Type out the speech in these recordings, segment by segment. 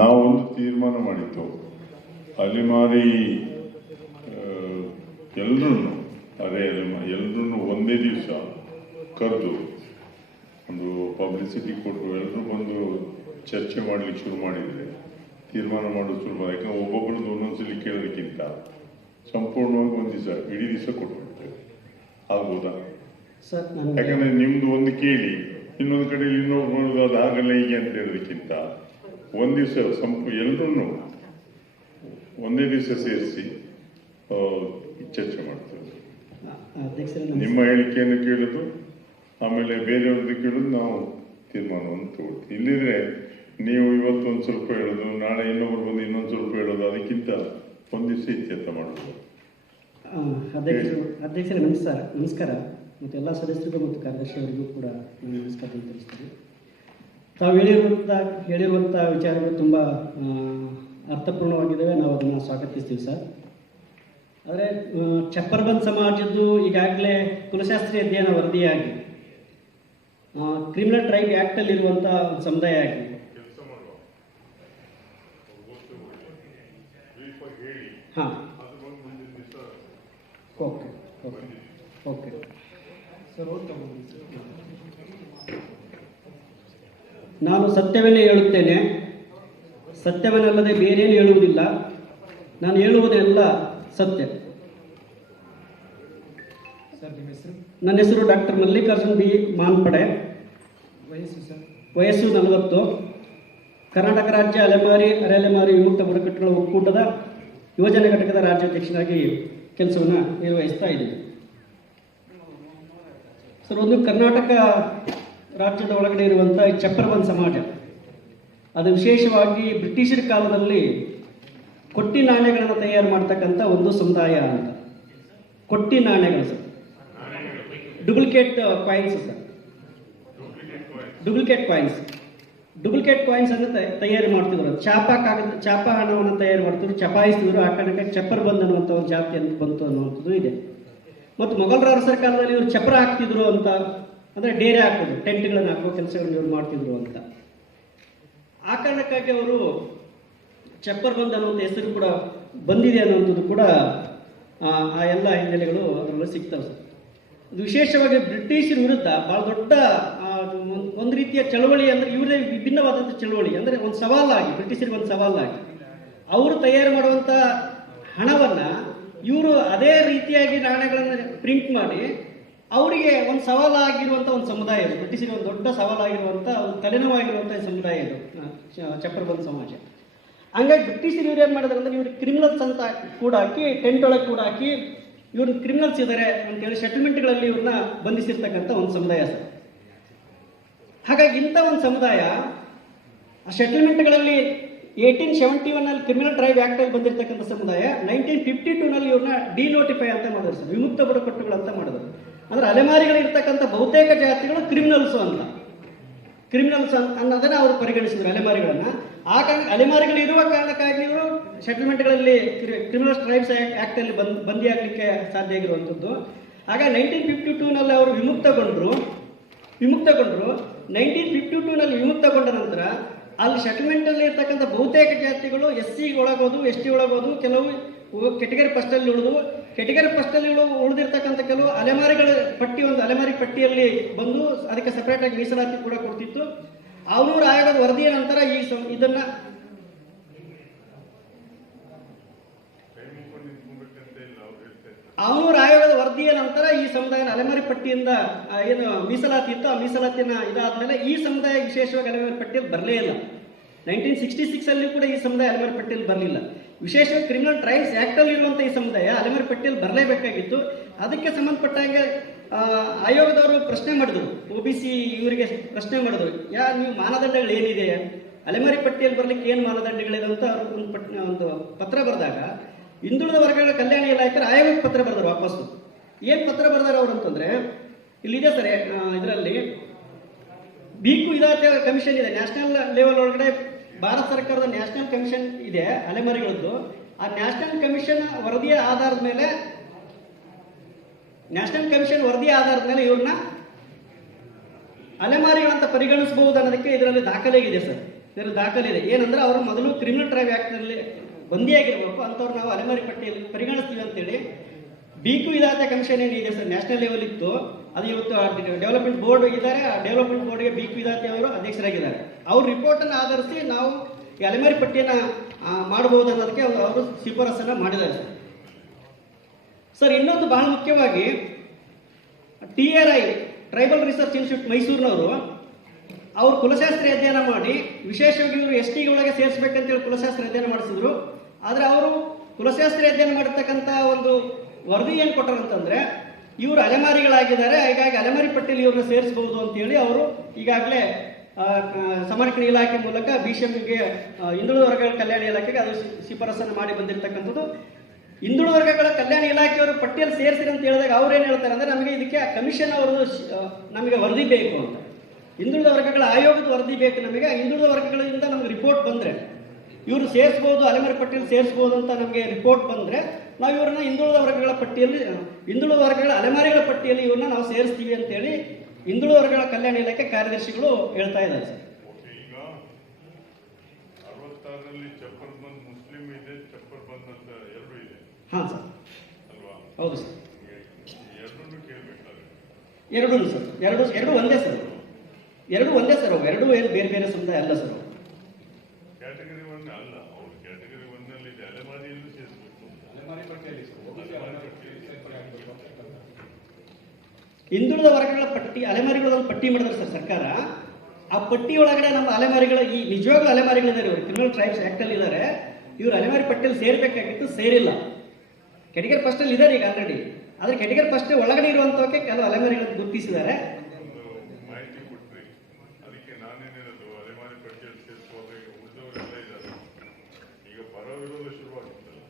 ನಾವೊಂದು ತೀರ್ಮಾನ ಮಾಡಿತ್ತು, ಅಲೆಮಾರಿ ಎಲ್ಲರೂ ಎಲ್ಲರೂ ಒಂದೇ ದಿವಸ ಕರೆದು ಒಂದು ಪಬ್ಲಿಸಿಟಿ ಕೊಟ್ಟು ಎಲ್ಲರೂ ಬಂದು ಚರ್ಚೆ ಮಾಡಲಿಕ್ಕೆ ಶುರು ಮಾಡಿದರೆ ತೀರ್ಮಾನ ಮಾಡೋದು ಸುಲಭ. ಯಾಕಂದ್ರೆ ಒಬ್ಬೊಬ್ಬರದ್ದು ಒಂದೊಂದ್ಸಲಿ ಕೇಳೋದಕ್ಕಿಂತ ಸಂಪೂರ್ಣವಾಗಿ ಒಂದು ದಿವಸ ಇಡೀ ದಿವಸ ಕೊಟ್ಬಿಡ್ತೇವೆ, ಆಗ್ಬೋದಾ? ಯಾಕಂದ್ರೆ ನಿಮ್ದು ಒಂದು ಕೇಳಿ ಇನ್ನೊಂದು ಕಡೆಯಲ್ಲಿ ಇನ್ನೊಬ್ರು ಮಾಡೋದು ಅದು ಆಗಲ್ಲ ಹೀಗೆ ಅಂತ ಹೇಳೋದಕ್ಕಿಂತ ಒಂದು ದಿವಸ ಎಲ್ಲರನ್ನೂ ಒಂದೇ ದಿವಸ ಸೇರಿಸಿ ಚರ್ಚೆ ಮಾಡ್ತೇವೆ. ನಿಮ್ಮ ಹೇಳಿಕೆಯನ್ನು ಕೇಳೋದು, ಆಮೇಲೆ ಬೇರೆಯವ್ರದ್ದು ಕೇಳೋದು, ನಾವು ತೀರ್ಮಾನವನ್ನು ತಗೊಳ್ತೀವಿ. ಇಲ್ಲಿದ್ರೆ ನೀವು ಇವತ್ತು ಒಂದು ಸ್ವಲ್ಪ ಹೇಳೋದು, ನಾಳೆ ಇನ್ನೊಬ್ರು ಬಂದು ಇನ್ನೊಂದು ಸ್ವಲ್ಪ ಹೇಳೋದು, ಅದಕ್ಕಿಂತ ಒಂದು ದಿವಸ ಇತ್ಯರ್ಥ ಮಾಡೋದು. ಅಧ್ಯಕ್ಷರೇ ನಮಸ್ಕಾರ. ಮತ್ತು ಎಲ್ಲ ಸದಸ್ಯರಿಗೂ ಮತ್ತು ಕಾರ್ಯದರ್ಶಿ ಅವರಿಗೂ ಕೂಡ ನಾನು ನಮಸ್ಕಾರ ತಿಳಿಸ್ತೀನಿ. ತಾವು ಹೇಳಿರುವಂಥ ವಿಚಾರಗಳು ತುಂಬ ಅರ್ಥಪೂರ್ಣವಾಗಿದ್ದಾವೆ, ನಾವು ಅದನ್ನು ಸ್ವಾಗತಿಸ್ತೀವಿ ಸರ್. ಆದರೆ ಚಪ್ಪರ್ಬಂದ್ ಸಮಾಜದ್ದು ಈಗಾಗಲೇ ಕುಲಶಾಸ್ತ್ರೀಯ ಅಧ್ಯಯನ ವರದಿಯಾಗಿ ಕ್ರಿಮಿನಲ್ ಟ್ರೈಬ್ ಆ್ಯಕ್ಟಲ್ಲಿರುವಂಥ ಒಂದು ಸಮುದಾಯ ಆಗಿ ಹಾಂ ಓಕೆ ಓಕೆ ಓಕೆ ಸರ್, ನಾನು ಸತ್ಯವನ್ನೇ ಹೇಳುತ್ತೇನೆ, ಸತ್ಯವನ್ನಲ್ಲದೆ ಬೇರೇನು ಹೇಳುವುದಿಲ್ಲ. ನಾನು ಹೇಳುವುದೆಲ್ಲ ಸತ್ಯ. ನನ್ನ ಹೆಸರು ಡಾಕ್ಟರ್ ಮಲ್ಲಿಕಾರ್ಜುನ್ ಬಿ ಮಾನ್ಪಡೆ, ವಯಸ್ಸು 40, ಕರ್ನಾಟಕ ರಾಜ್ಯ ಅಲೆಮಾರಿ ಅರೆಅಲೆಮಾರಿ ವಿಮುಕ್ತ ಬುಡಕಟ್ಟುಗಳ ಒಕ್ಕೂಟದ ಯುವಜನ ಘಟಕದ ರಾಜ್ಯಾಧ್ಯಕ್ಷರಾಗಿ ಕೆಲಸವನ್ನು ನಿರ್ವಹಿಸ್ತಾ ಇದ್ದೀನಿ ಸರ್. ಒಂದು ಕರ್ನಾಟಕ ರಾಜ್ಯದ ಒಳಗಡೆ ಇರುವಂಥ ಈ ಚಪ್ಪರ್ಬಂದ್ ಸಮಾಜ, ಅದು ವಿಶೇಷವಾಗಿ ಬ್ರಿಟಿಷರ ಕಾಲದಲ್ಲಿ ಕೊಟ್ಟಿ ನಾಣ್ಯಗಳನ್ನು ತಯಾರು ಮಾಡ್ತಕ್ಕಂಥ ಒಂದು ಸಮುದಾಯ ಅಂತ. ಕೊಟ್ಟಿ ನಾಣ್ಯಗಳು sir, duplicate coins sir, duplicate coins ಅನ್ನು ತಯಾರು ಮಾಡ್ತಿದ್ರು. ಚಾಪ ಹಣವನ್ನು ತಯಾರು ಮಾಡ್ತಿದ್ರು, ಚಪಾಯಿಸ್ತಿದ್ರು. ಆ ಕಾರಣಕ್ಕೆ ಚಪ್ಪರ್ಬಂದ್ ಅನ್ನುವಂಥ ಒಂದು ಜಾತಿ ಅಂತ ಬಂತು ಅನ್ನುವಂಥದ್ದು ಇದೆ. ಮತ್ತು ಮೊಘಲರ ಅರಸರ ಕಾಲದಲ್ಲಿ ಇವರು ಚಪ್ರ ಹಾಕ್ತಿದ್ರು ಅಂತ, ಅಂದರೆ ಡೇರೆ ಹಾಕೋದು, ಟೆಂಟ್ಗಳನ್ನು ಹಾಕೋ ಕೆಲಸಗಳನ್ನು ಇವರು ಮಾಡ್ತಿದ್ರು ಅಂತ. ಆ ಕಾರಣಕ್ಕಾಗಿ ಅವರು ಚಪ್ಪರ್ಬಂದ್ ಅನ್ನುವಂಥ ಹೆಸರು ಕೂಡ ಬಂದಿದೆ ಅನ್ನುವಂಥದ್ದು ಕೂಡ ಆ ಎಲ್ಲ ಹಿನ್ನೆಲೆಗಳು ಅದರಲ್ಲಿ ಸಿಗ್ತವೆ ಸರ್. ಅದು ವಿಶೇಷವಾಗಿ ಬ್ರಿಟಿಷರ ವಿರುದ್ಧ ಭಾಳ ದೊಡ್ಡ ಒಂದು ರೀತಿಯ ಚಳವಳಿ, ಅಂದರೆ ಇವರೇ ವಿಭಿನ್ನವಾದಂಥ ಚಳವಳಿ, ಅಂದರೆ ಒಂದು ಸವಾಲಾಗಿ, ಬ್ರಿಟಿಷರಿಗೆ ಒಂದು ಸವಾಲಾಗಿ ಅವರು ತಯಾರು ಮಾಡುವಂಥ ಹಣವನ್ನು ಇವರು ಅದೇ ರೀತಿಯಾಗಿ ನಾಣ್ಯಗಳನ್ನು ಪ್ರಿಂಟ್ ಮಾಡಿ ಅವರಿಗೆ ಒಂದು ಸವಾಲಾಗಿರುವಂಥ ಒಂದು ಸಮುದಾಯ ಇದು. ಬ್ರಿಟಿಷರಿಗೆ ಒಂದು ದೊಡ್ಡ ಸವಾಲಾಗಿರುವಂಥ ಒಂದು ತಲೆನೋವಾಗಿರುವಂಥ ಸಮುದಾಯ ಇದು ಚಪ್ಪರ್ಬಂದ್ ಸಮಾಜ. ಹಂಗಾಗಿ ಬ್ರಿಟಿಷರು ಇವ್ರು ಏನು ಮಾಡಿದ್ರು ಅಂದರೆ, ಇವ್ರು ಕ್ರಿಮಿನಲ್ಸ್ ಅಂತ ಕೂಡ ಹಾಕಿ, ಟೆಂಟ್ ಒಳಗೆ ಕೂಡ ಹಾಕಿ ಇವ್ರನ್ನ ಕ್ರಿಮಿನಲ್ಸ್ ಇದ್ದಾರೆ ಅಂತೇಳಿ ಸೆಟಲ್ಮೆಂಟ್ಗಳಲ್ಲಿ ಇವ್ರನ್ನ ಬಂಧಿಸಿರ್ತಕ್ಕಂಥ ಒಂದು ಸಮುದಾಯ ಸರ್. ಹಾಗಾಗಿ ಇಂಥ ಒಂದು ಸಮುದಾಯ ಆ ಸೆಟಲ್ಮೆಂಟ್ಗಳಲ್ಲಿ 1871 ಕ್ರಿಮಿನಲ್ ಟ್ರೈಬ್ ಆ್ಯಕ್ಟಲ್ಲಿ ಬಂದಿರತಕ್ಕಂಥ ಸಮುದಾಯ 1952 ಇವ್ರನ್ನ ಡಿನೋಟಿಫೈ ಅಂತ ಮಾಡಿದ್ರು ಸರ್, ವಿಮುಕ್ತ ಬುಡಕಟ್ಟುಗಳು ಅಂತ ಮಾಡಿದ್ರು. ಅಂದರೆ ಅಲೆಮಾರಿಗಳಿರ್ತಕ್ಕಂಥ ಬಹುತೇಕ ಜಾತಿಗಳು ಕ್ರಿಮಿನಲ್ಸು ಅಂತ, ಕ್ರಿಮಿನಲ್ಸ್ ಅನ್ನೋದನ್ನು ಅವರು ಪರಿಗಣಿಸಿದ್ರು ಅಲೆಮಾರಿಗಳನ್ನು. ಆ ಕಾರಣ ಅಲೆಮಾರಿಗಳು ಇರುವ ಕಾರಣಕ್ಕಾಗಿ ಇವರು ಸೆಟಲ್ಮೆಂಟ್ಗಳಲ್ಲಿ ಕ್ರಿಮಿನಲ್ ಟ್ರೈಬ್ಸ್ ಆ್ಯಕ್ಟಲ್ಲಿ ಬಂದಿಯಾಗಲಿಕ್ಕೆ ಸಾಧ್ಯ ಆಗಿರುವಂಥದ್ದು. ಆಗ 1952 ಅವರು ವಿಮುಕ್ತಗೊಂಡರು. 1952 ವಿಮುಕ್ತಗೊಂಡ ನಂತರ ಅಲ್ಲಿ ಸೆಟಲ್ಮೆಂಟಲ್ಲಿ ಇರ್ತಕ್ಕಂಥ ಬಹುತೇಕ ಜಾತಿಗಳು SC ಒಳಗೋದು, ST ಒಳಗೋದು, ಕೆಲವು ಕೆಟಗರಿ ಫಸ್ಟಲ್ಲಿ ಉಳಿದಿರ್ತಕ್ಕಂಥ ಕೆಲವು ಅಲೆಮಾರಿಗಳ ಪಟ್ಟಿ, ಒಂದು ಅಲೆಮಾರಿ ಪಟ್ಟಿಯಲ್ಲಿ ಬಂದು ಅದಕ್ಕೆ ಸಪ್ರೇಟಾಗಿ ಮೀಸಲಾತಿ ಕೂಡ ಕೊಡ್ತಿತ್ತು. ಅವನೂರು ಆಯೋಗದ ವರದಿಯ ನಂತರ ಈ ಸಮುದಾಯದ ಅಲೆಮಾರಿ ಪಟ್ಟಿಯಿಂದ ಏನು ಮೀಸಲಾತಿ ಇತ್ತು, ಆ ಮೀಸಲಾತಿನ ಇದಾದ್ಮೇಲೆ ಈ ಸಮುದಾಯ ವಿಶೇಷವಾಗಿ ಅಲೆಮಾರಿ ಪಟ್ಟಿಯಲ್ಲಿ ಬರಲೇ ಇಲ್ಲ. 1966 ಕೂಡ ಈ ಸಮುದಾಯ ಅಲೆಮಾರಿ ಪಟ್ಟಿಯಲ್ಲಿ ಬರಲಿಲ್ಲ. ವಿಶೇಷವಾಗಿ ಕ್ರಿಮಿನಲ್ ಟ್ರೈಬ್ಸ್ ಆ್ಯಕ್ಟಲ್ಲಿ ಇರುವಂಥ ಈ ಸಮುದಾಯ ಅಲೆಮಾರಿ ಪಟ್ಟಿಯಲ್ಲಿ ಬರಲೇಬೇಕಾಗಿತ್ತು. ಅದಕ್ಕೆ ಸಂಬಂಧಪಟ್ಟಾಗೆ ಆಯೋಗದವರು ಪ್ರಶ್ನೆ ಮಾಡಿದ್ರು, OBC ಇವರಿಗೆ ಪ್ರಶ್ನೆ ಮಾಡಿದ್ರು, ನೀವು ಮಾನದಂಡಗಳು ಏನಿದೆ, ಅಲೆಮಾರಿ ಪಟ್ಟಿಯಲ್ಲಿ ಬರಲಿಕ್ಕೆ ಏನು ಮಾನದಂಡಗಳಿದೆ ಅಂತ ಅವರು ಒಂದು ಪತ್ರ ಬರೆದಾಗ ಹಿಂದುಳಿದ ವರ್ಗಗಳ ಕಲ್ಯಾಣ ಇಲಾಖೆ ಆಯೋಗಕ್ಕೆ ಪತ್ರ ಬರೆದರು. ವಾಪಸ್ಸು ಏನು ಪತ್ರ ಬರೆದಾರೆ ಅವರು ಅಂತಂದರೆ, ಇಲ್ಲಿದೆ ಸರ್, ಇದರಲ್ಲಿ ಬೀಕು ಇದಾತೆ ಕಮಿಷನ್ ಇದೆ, ನ್ಯಾಷನಲ್ ಲೆವೆಲ್ ಒಳಗಡೆ ಭಾರತ ಸರ್ಕಾರದ ನ್ಯಾಷನಲ್ ಕಮಿಷನ್ ಇದೆ ಅಲೆಮಾರಿಗಳದ್ದು. ಆ ನ್ಯಾಷನಲ್ ಕಮಿಷನ್ ವರದಿಯ ಆಧಾರದ ಮೇಲೆ ಇವ್ರನ್ನ ಅಲೆಮಾರಿಗಳಂತ ಪರಿಗಣಿಸಬಹುದು ಅನ್ನೋದಕ್ಕೆ ಇದರಲ್ಲಿ ದಾಖಲೆ ಇದೆ ಸರ್. ಇದರ ದಾಖಲೆ ಇದೆ. ಏನಂದ್ರೆ ಅವರು ಮೊದಲು ಕ್ರಿಮಿನಲ್ ಟ್ರೈಬ್ ಆ್ಯಕ್ಟ್ನಲ್ಲಿ ಬಂದಿಯಾಗಿರ್ಬೇಕು, ಅಂಥವ್ರು ನಾವು ಅಲೆಮಾರಿ ಪಟ್ಟಿಯಲ್ಲಿ ಪರಿಗಣಿಸ್ತೀವಿ ಅಂತೇಳಿ ಬೀಕು ವಿಧಾತೆ ಕಮಿಷನ್ ಏನಿದೆ ಸರ್, ನ್ಯಾಷನಲ್ ಲೆವೆಲ್ ಇತ್ತು, ಅದು ಇವತ್ತು ಡೆವಲಪ್ಮೆಂಟ್ ಬೋರ್ಡ್ ಇದ್ದಾರೆ. ಆ ಡೆವಲಪ್ಮೆಂಟ್ ಬೋರ್ಡ್ಗೆ ಬೀಕು ವಿಧಾತೆ ಅವರು ಅಧ್ಯಕ್ಷರಾಗಿದ್ದಾರೆ. ಅವ್ರ ರಿಪೋರ್ಟನ್ನು ಆಧರಿಸಿ ನಾವು ಈ ಅಲೆಮಾರಿ ಪಟ್ಟಿಯನ್ನು ಮಾಡಬಹುದು ಅನ್ನೋದಕ್ಕೆ ಅವರು ಶಿಫಾರಸನ್ನು ಮಾಡಿದ್ದಾರೆ ಸರ್. ಸರ್ ಇನ್ನೊಂದು ಬಹಳ ಮುಖ್ಯವಾಗಿ TRI ಟ್ರೈಬಲ್ ರಿಸರ್ಚ್ ಇನ್ಸ್ಟಿಟ್ಯೂಟ್ ಮೈಸೂರಿನವರು ಅವರು ಕುಲಶಾಸ್ತ್ರೀಯ ಅಧ್ಯಯನ ಮಾಡಿ ವಿಶೇಷವಾಗಿ ಇವರು ST ಒಳಗೆ ಸೇರಿಸಬೇಕಂತೇಳಿ ಕುಲಶಾಸ್ತ್ರೀಯ ಅಧ್ಯಯನ ಮಾಡಿಸಿದ್ರು. ಆದರೆ ಅವರು ಕುಲಶಾಸ್ತ್ರೀಯ ಅಧ್ಯಯನ ಮಾಡಿರ್ತಕ್ಕಂಥ ಒಂದು ವರದಿ ಏನು ಕೊಟ್ಟರಂತಂದ್ರೆ ಇವರು ಅಲೆಮಾರಿಗಳಾಗಿದ್ದಾರೆ, ಹೀಗಾಗಿ ಅಲೆಮಾರಿ ಪಟ್ಟಿಯಲ್ಲಿ ಇವ್ರನ್ನ ಸೇರಿಸಬಹುದು ಅಂತೇಳಿ ಅವರು ಈಗಾಗಲೇ ಸಮಾಜ ಇಲಾಖೆ ಮೂಲಕ BCMಗೆ ಹಿಂದುಳಿದ ವರ್ಗಗಳ ಕಲ್ಯಾಣ ಇಲಾಖೆಗೆ ಅದು ಶಿಫಾರಸನ್ನು ಮಾಡಿ ಬಂದಿರತಕ್ಕಂಥದ್ದು. ಹಿಂದುಳಿದ ವರ್ಗಗಳ ಕಲ್ಯಾಣ ಇಲಾಖೆಯವರು ಪಟ್ಟಿಯಲ್ಲಿ ಸೇರಿಸಿರಿ ಅಂತ ಹೇಳಿದಾಗ ಅವ್ರು ಏನು ಹೇಳ್ತಾರೆ ಅಂದ್ರೆ ನಮಗೆ ಇದಕ್ಕೆ ಕಮಿಷನ್ ಅವರದು ನಮಗೆ ವರದಿ ಬೇಕು ಅಂತ, ಹಿಂದುಳಿದ ವರ್ಗಗಳ ಆಯೋಗದ ವರದಿ ಬೇಕು ನಮಗೆ. ಹಿಂದುಳಿದ ವರ್ಗಗಳಿಂದ ನಮಗೆ ರಿಪೋರ್ಟ್ ಬಂದರೆ ಇವರು ಸೇರಿಸ್ಬೋದು, ಅಲೆಮಾರಿ ಪಟ್ಟಿಯಲ್ಲಿ ಸೇರಿಸ್ಬೋದು ಅಂತ ನಮಗೆ ರಿಪೋರ್ಟ್ ಬಂದರೆ ನಾವು ಇವ್ರನ್ನ ಹಿಂದುಳಿದ ವರ್ಗಗಳ ಪಟ್ಟಿಯಲ್ಲಿ, ಹಿಂದುಳಿದ ವರ್ಗಗಳ ಅಲೆಮಾರಿಗಳ ಪಟ್ಟಿಯಲ್ಲಿ ಇವ್ರನ್ನ ನಾವು ಸೇರಿಸ್ತೀವಿ ಅಂತೇಳಿ ಹಿಂದುಳಿದ ವರ್ಗಗಳ ಕಲ್ಯಾಣ ಇಲಾಖೆ ಕಾರ್ಯದರ್ಶಿಗಳು ಹೇಳ್ತಾ ಇದ್ದಾರೆ ಸರ್. ಈಗ 66ರಲ್ಲಿ ಚಪ್ಪರ್ ಬಂದ್ ಮುಸ್ಲಿಂ ಇದೆ, ಚಪ್ಪರ್ ಬಂದ್ ಅಂತ ಎರಡು ಇದೆ. ಹಾಂ ಸರ್, ಅಲ್ವಾ? ಹೌದು ಸರ್, ಎರಡನ್ನೂ ಕೇಳಬೇಕಾದ್ರೆ ಎರಡೂ ಸರ್, ಎರಡು ಒಂದೇ ಸರ್, ಎರಡು ಒಂದೇ ಸರ್, ಅವು ಎರಡು ಏನು ಬೇರೆ ಬೇರೆ ಸಮುದಾಯ ಅಲ್ಲ ಸರ್. ಕ್ಯಾಟಗರಿ 1 ಅಲ್ಲ, ಅವ್ರು ಕ್ಯಾಟಗರಿ 1 ಇದೆ, ಅಲೆಮಾರಿಯಲ್ಲೂ ಸೇರಿಸಬೇಕು. ಹಿಂದುಳಿದ ವರ್ಗಗಳ ಪಟ್ಟಿ ಅಲೆಮಾರಿಗಳನ್ನ ಪಟ್ಟಿ ಮಾಡಿದ್ರೆ ಸರ್ ಸರ್ಕಾರ, ಆ ಪಟ್ಟಿ ಒಳಗಡೆ ನಮ್ಮ ಅಲೆಮಾರಿಗಳ ಈ ನಿಜವಾಗ್ಲೂ ಅಲೆಮಾರಿಗಳಿದ್ದಾರೆ, ಇವರು ಕ್ರಿಮಿನಲ್ ಟ್ರೈಬ್ಸ್ ಆಕ್ಟ್ ಅಲ್ಲಿ ಇದ್ದಾರೆ, ಇವರು ಅಲೆಮಾರಿ ಪಟ್ಟಿಯಲ್ಲಿ ಸೇರ್ಬೇಕಾಗಿತ್ತು, ಸೇರಿಲ್ಲ. ಕೆಟಗರಿ ಫಸ್ಟ್ ಅಲ್ಲಿ ಇದ್ದಾರೆ ಈಗ ಆಲ್ರೆಡಿ, ಆದ್ರೆ ಕೆಟಗರಿ ಫಸ್ಟ್ ಒಳಗಡೆ ಇರುವಂತವಕ್ಕೆ ಕೆಲವು ಅಲೆಮಾರಿಗಳನ್ನು ಗುರುತಿಸಿದ್ದಾರೆ. ಮಾಹಿತಿ ಕೊಟ್ರಿ, ಅದಕ್ಕೆ ನಾನೇನಿರೋದು ಅಲೆಮಾರಿ ಪಟ್ಟಿಯಲ್ಲಿ ಸೇರಿಸುವಾಗ ಉಳಿದವರೆಲ್ಲ ಇದ್ದಾರೆ. ಈಗ ಪರ ವಿರೋಧ ಶುರುವಾಗಿತ್ತಲ್ಲ,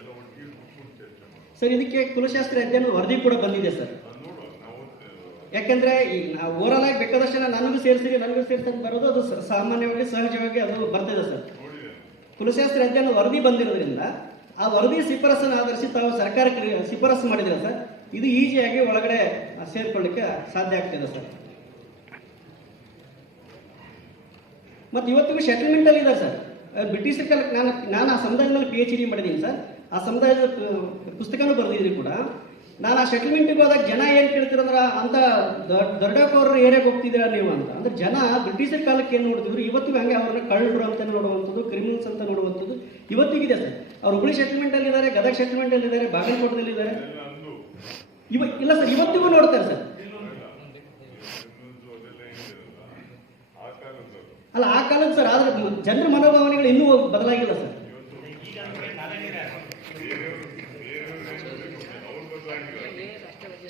ಎಲ್ಲ ಒಟ್ಟಿಗೆ ಕೂತ್ಕೊಂಡು ಚರ್ಚೆ ಮಾಡಿ ಸರ್ ಇದಕ್ಕೆ ಕುಲಶಾಸ್ತ್ರೀಯ ಅಧ್ಯಯನ ವರದಿ ಕೂಡ ಬಂದಿದೆ ಸರ್. ಯಾಕೆಂದ್ರೆ ಈ ನಾವು ಓವರಾಲ್ ಆಗಿ ಬೇಕಾದಷ್ಟು ನನಗೂ ಸೇರಿಸಿ ಅಂತ ಬರೋದು ಅದು ಸಾಮಾನ್ಯವಾಗಿ ಸಹಜವಾಗಿ ಅದು ಬರ್ತದೆ ಸರ್. ಕುಲಶಾಸ್ತ್ರೀಯ ಅಧ್ಯಯನ ವರದಿ ಬಂದಿರೋದ್ರಿಂದ ಆ ವರದಿ ಶಿಫಾರಸನ್ನು ಆಧರಿಸಿ ತಾವು ಸರ್ಕಾರಕ್ಕೆ ಶಿಫಾರಸು ಮಾಡಿದ್ರೆ ಸರ್, ಇದು ಈಸಿಯಾಗಿ ಒಳಗಡೆ ಸೇರ್ಕೊಳ್ಳಿಕ್ಕೆ ಸಾಧ್ಯ ಆಗ್ತಿದೆ ಸರ್. ಮತ್ತು ಇವತ್ತಿಗೂ ಸೆಟಲ್ಮೆಂಟ್ ಅಲ್ಲಿ ಇದ್ದಾರೆ ಸರ್. ಬ್ರಿಟಿಷ್ ಕಾಲಕ್ಕೆ ನಾನು ಆ ಸಮುದಾಯದ ಮೇಲೆ PhD ಮಾಡಿದ್ದೀನಿ ಸರ್. ಆ ಸಮುದಾಯದ ಪುಸ್ತಕನೂ ಬರೆದಿದ್ದೀನಿ ಕೂಡ. ನಾನು ಆ ಸೆಟಲ್ಮೆಂಟ್ಗೆ ಹೋದಾಗ ಜನ ಏನು ಕೇಳ್ತಿರಂದ್ರೆ ಅಂತ ದೊಡ್ಡಕೋರ ಏರಿಯಾಗೆ ಹೋಗ್ತಿದ್ದೀರಾ ನೀವು ಅಂತ. ಅಂದ್ರೆ ಜನ ಬ್ರಿಟಿಷರ ಕಾಲಕ್ಕೆ ಏನು ನೋಡ್ತಿದ್ರು, ಇವತ್ತಿಗೂ ಹಂಗೆ ಅವ್ರನ್ನ ಕಳ್ಳರು ಅಂತ ನೋಡುವಂಥದ್ದು, ಕ್ರಿಮಿನಲ್ಸ್ ಅಂತ ನೋಡುವಂಥದ್ದು ಇವತ್ತಿಗಿದೆ ಸರ್. ಅವ್ರು ಹುಬ್ಳಿ ಸೆಟಲ್ಮೆಂಟ್ ಅಲ್ಲಿ ಇದ್ದಾರೆ, ಗದಗ ಸೆಟಲ್ಮೆಂಟ್ ಅಲ್ಲಿ ಇದ್ದಾರೆ, ಬಾಗಲಕೋಟದಲ್ಲಿ ಇದ್ದಾರೆ. ಇಲ್ಲ ಸರ್, ಇವತ್ತಿಗೂ ನೋಡ್ತಾರೆ ಸರ್. ಅಲ್ಲ ಆ ಕಾಲದ ಸರ್, ಆದ್ರೆ ಜನರ ಮನೋಭಾವನೆಗಳು ಇನ್ನೂ ಬದಲಾಗಿಲ್ಲ ಸರ್.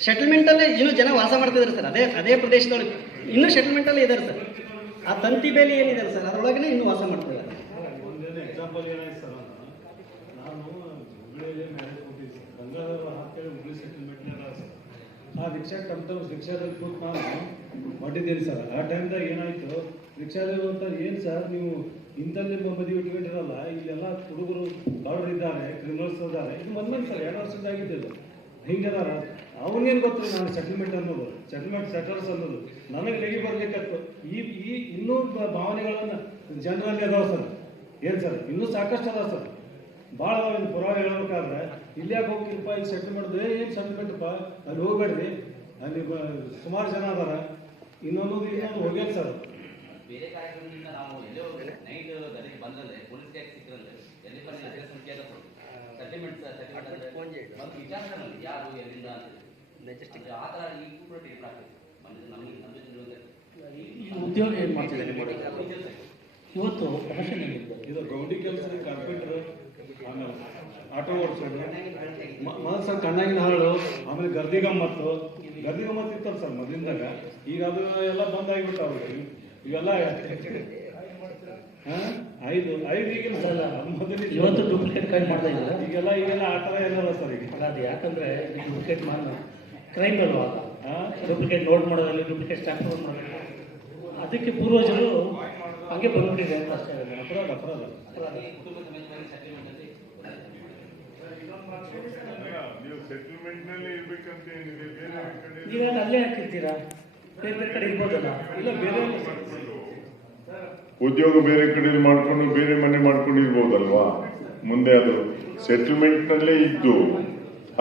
ಸೆಟಲ್ಮೆಂಟ್ ಅಲ್ಲೇ ಇನ್ನೂ ಜನ ವಾಸ ಮಾಡ್ತಿದ್ದಾರೆ ಸರ್. ಅದೇ ಪ್ರದೇಶದೊಳಗೆ ಇನ್ನೂ ಸೆಟಲ್ಮೆಂಟ್ ಅಲ್ಲೇ ಇದ್ದಾರೆ ಸರ್. ಆ ತಂತಿ ಬೇಲಿ ಏನಿದೆ ಸರ್, ಅದರೊಳಗನೆ ಇನ್ನೂ ವಾಸ ಮಾಡ್ತಿದ್ದಾರೆ. ಒಂದೇನು ಎಕ್ಸಾಂಪಲ್ ಏನಾಯ್ತು ಸರ್, ನಾನು ಹುಬ್ಳಿಯಲ್ಲಿ ಮ್ಯಾರೇಜ್ ಕೊಟ್ಟಿದ್ದೆ ಸರ್. ಗಂಗಾಧರ ಹಾಕೇಳಿ ಹುಬ್ಳಿ ಸೆಟಲ್ಮೆಂಟ್ನಾಗ ಸರ್. ಆ ರಿಕ್ಷಾದಲ್ಲಿ ಕೂತು ನಾನು ಹೊಟ್ಟಿದ್ದೀರಿ ಸರ್. ಆ ಟೈಮ್ದಾಗ ಏನಾಯ್ತು, ರಿಕ್ಷಾದಲ್ಲಿ ಅಂತ ಏನು ಸರ್ ನೀವು ಇಂಥಲ್ಲಿ ಮದುವೆ ಇಟ್ಕೊಂಡಿರಲ್ಲ, ಇಲ್ಲೆಲ್ಲ ಹುಡುಗರು ಕಳ್ಳರು ಇದ್ದಾರೆ, ಕ್ರಿಮಿನಲ್ಸ್ ಇದ್ದಾರೆ. ಇದು ಮೊದಲು ಸರ್ 2 ವರ್ಷದಾಗಿದ್ದು ಹಿಂಗೆದಾರ. ಅವ್ರಿಗೇನು ಗೊತ್ತು ನಾನು ಸೆಟಲ್ಮೆಂಟ್ ಅನ್ನೋದು, ಸೆಟಲ್ಸ್ ಅನ್ನೋದು ನನಗೆ ಲೆಗಿ ಬರ್ಲಿಕ್ಕತ್ತು. ಈ ಇನ್ನೂ ಭಾವನೆಗಳನ್ನು ಜನರಲ್ಲಿ ಅದಾವ ಸರ್. ಏನು ಸರ್, ಇನ್ನೂ ಸಾಕಷ್ಟು ಅದಾವ ಸರ್, ಭಾಳ ಅದಾವ. ಪುರಾವೆ ಹೇಳ್ಬೇಕಾದ್ರೆ ಇಲ್ಲಾಗ ಹೋಗ್ತಿರಪ್ಪ, ಇಲ್ಲಿ ಸೆಟಲ್ಮೆಂಟ್ ಏನು ಸೆಟಲ್ಮೆಂಟಪ್ಪ, ಅಲ್ಲಿ ಹೋಗ್ಬೇಡ್ರಿ, ಅಲ್ಲಿ ಸುಮಾರು ಜನ ಅದಾರ, ಇನ್ನೊಂದು ಹೋಗ್ಯಾನ ಸರ್. ಬೇರೆ ಕಾರ್ಯಕ್ರಮದಿಂದ ನಾವು ಎಲ್ಲೋ ನೈಟ್ ಗದಗ ಬಂದ್ರೆ ಪೊಲೀಸ್ ಟ್ಯಾಕ್ಸ್ ಸಿಕ್ಕರಲ್ಲ, ಎಲ್ಲಿ ಬಂದ ಅಡ್ರೆಸ್ ಮುಖ್ಯ ಸೆಟಲ್ಮೆಂಟ್ ಒಂದು ವಿಚಾರ ಯಾರು ಎಲ್ಲಿಂದ ಆ ಥರ ಈ ಕೂಡ ಟೇಬಲ್ ಆಗ್ತದೆ. ಉದ್ಯೋಗ ಏನು ಮಾಡ್ತಿದ್ದಾರೆ ಇವತ್ತು ಪ್ರೊಫೆಷನ್ ಇದು ಗೌಡಿ ಕೆಲಸ, ಕಾರ್ಪೆಂಟರ್, ಆಮೇಲೆ ಆಟೋ ಓಡಿಸೋದು, ಮೊದಲು ಸರ್ ಕಣ್ಣಾಗಿನ ಹಾಳು, ಆಮೇಲೆ ಗರ್ದಿ ಗಮ್ಮತ್ತು ಇತ್ತಲ್ಲ ಸರ್ ಮೊದಲಿಂದಾಗ. ಈಗ ಅದು ಎಲ್ಲ ಬಂದಾಗಿಬಿಟ್ಟಾವ ಇವೆಲ್ಲ. ಐದು ಈಗಿನ ಸರ್ ಮೊದಲು ಇವತ್ತು ಡೂಪ್ಲಿಕೇಟ್ ಕಾಯಿ ಮಾಡ್ತಾ ಇದ್ದಾರೆ. ಈಗೆಲ್ಲ ಆ ಥರ ಏನಲ್ಲ ಸರ್ ಈಗ. ಅದು ಯಾಕಂದ್ರೆ ಡೂಪ್ಲಿಕೇಟ್ ಮಾಡಿ ಕ್ರೈಮ್ ಬರುವಾಗ ಡೂಪ್ಲಿಕೇಟ್ ನೋಟ್ ಮಾಡೋದಲ್ಲಿ, ಡೂಪ್ಲಿಕೇಟ್ ಸ್ಟ್ಯಾಂಪ್ ಮಾಡೋದು, ಅದಕ್ಕೆ ಪೂರ್ವಜರು ಹಂಗೆ ಬಂದ್ಬಿಟ್ಟಿದೆ ಅಂತ ಅಷ್ಟೇ. ಅಪರಾಧ ನೀವಾಗ ಅಲ್ಲೇ ಹಾಕಿರ್ತೀರಾ, ಬೇರೆ ಬೇರೆ ಕಡೆ ಇರ್ಬೋದಲ್ಲ. ಇಲ್ಲ ಬೇರೆ ಉದ್ಯೋಗ ಬೇರೆ ಕಡೆಯಲ್ಲಿ ಮಾಡ್ಕೊಂಡು ಬೇರೆ ಮನೆ ಮಾಡ್ಕೊಂಡಿರ್ಬೋದಲ್ವಾ. ಮುಂದೆ ಅದು ಸೆಟಲ್ಮೆಂಟ್ ನಲ್ಲೇ ಇದ್ದು